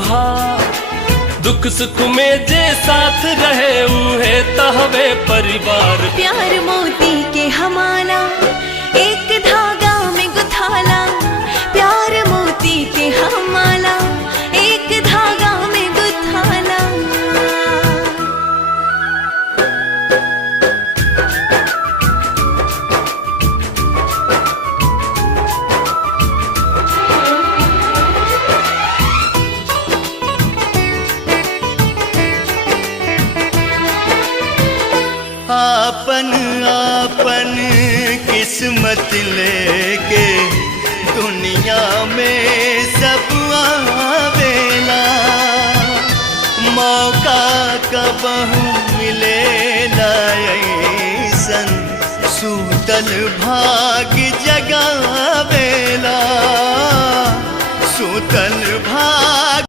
सुहाग। दुख सुख में जे साथ रहे उहे तहवे परिवार। प्यार मोती के हमारा एक धागा में गुथाला, प्यार मोती के हमारा एक धागा में गुथाला। आपन आपन किस्मत लेके दुनिया में सब आवेला। मौका कबहू मिलेला ऐसन, सूतल भाग जगावेला। सूतल भाग